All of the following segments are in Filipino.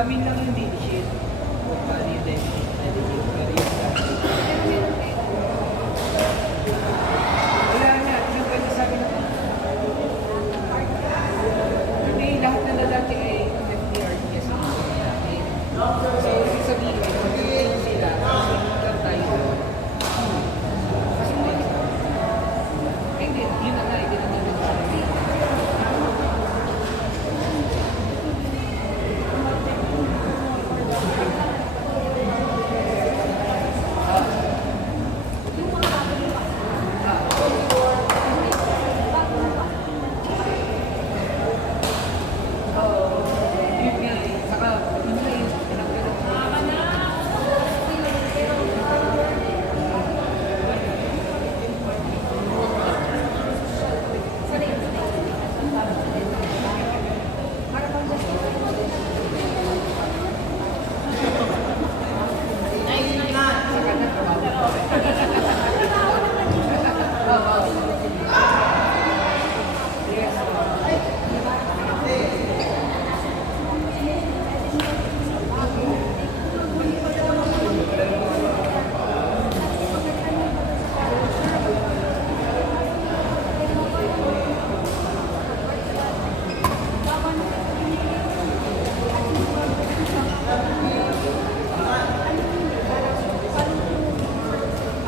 Sa amin lang yung daily sheet. Bali yung daily sheet. Wala na. Tinanggal na sa amin ako. Hindi, lahat na lalaki ay FDR kasi lalaki. So, ibig sabihin, mag-iin sila. Kasi lang tayo. Kasi hindi, yun na nga, hindi na nila sa amin. Yun nga eh. Saka, yun na yun. Pinagkalat ko. Saka na, yes.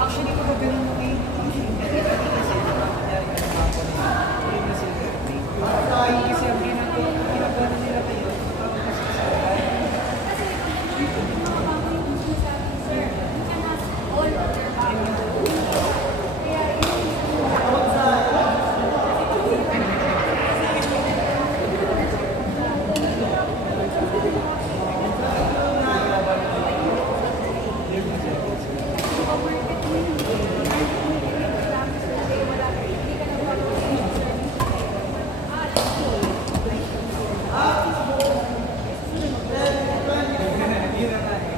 Actually, kapag ganun mo kayo, kasi nakakanyari ka ng ako na yun na sila. Ay, kasi ang ginagawa na nila kayo, kapag kasi sa yun na nga eh.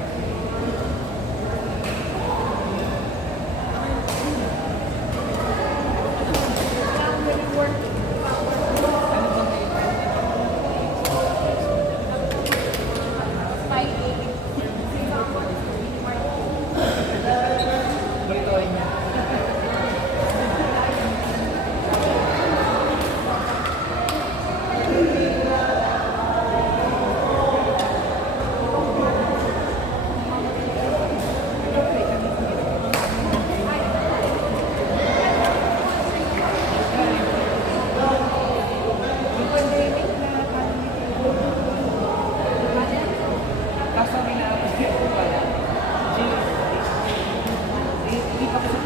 Bitoy niya. Yung pandemic na kaso minapasya ko pala. Hindi pa kasi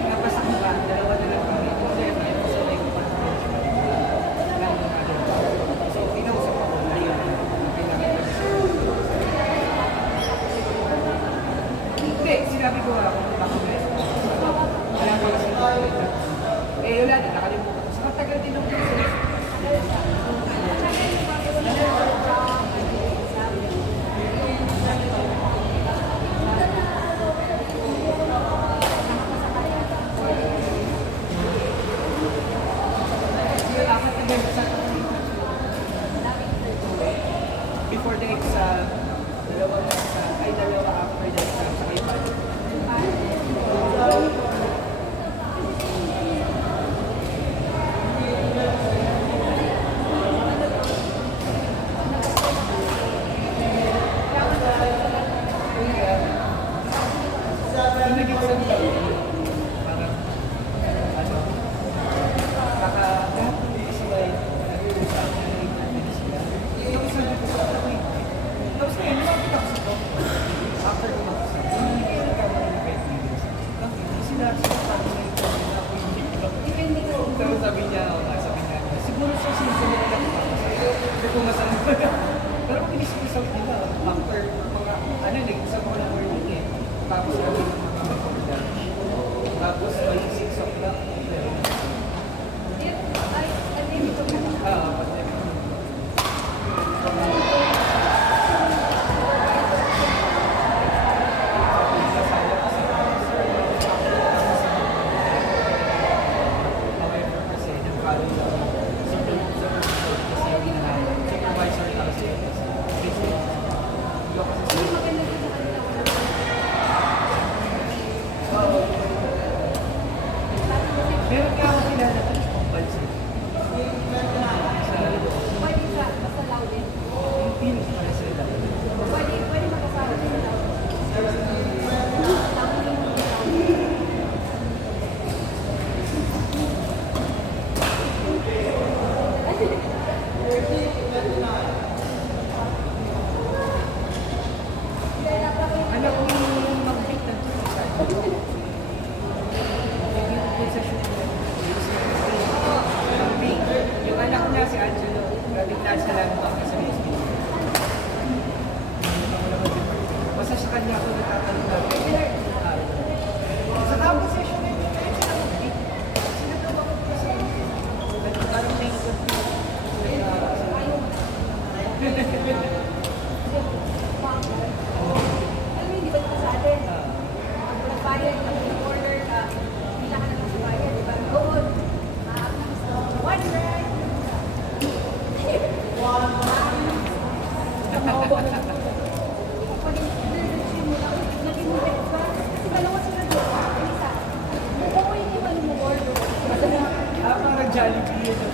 napasa ko ba? Dalawa na lang kami. Kasi may pasalay ko pa. So, pinausap ako. Ayun. Hindi, sinabi ko ako baka may wala pa kasi wala din, nakalimutan ko. Sa matagal din ako. Before the exam, dalawa after the exam sa iba. Yung nag-exam ka, parang, ano, baka lahat ng sila ay nag-uusap na nag-exam sila. Yung isang nag-uusap na wait. Tapos ngayon, lumapit ako sa to. After lumapit ako, hindi kayo nagkakaroon ng minutes. Bakit? Hindi sila parang nag-exam na ako yung TikTok. Pero sabi niya, siguro siya sinusunod lang ako. Kasi kung masarap ko na. Pero kung inisip-isip nila, after mga, nag-exam ko ng morning eh. Tapos kami ng mga mag-order. Tapos may 6 o'clock. However, kasi nagkaroon lang. Jollibee, ano.